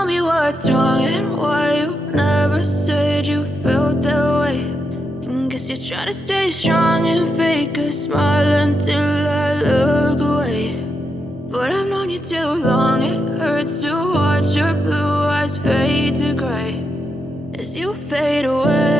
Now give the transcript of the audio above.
tell me what's wrong and why you never said you felt that way. And guess you're trying to stay strong and fake a smile until I look away. But I've known you too long, it hurts to watch your blue eyes fade to gray as you fade away.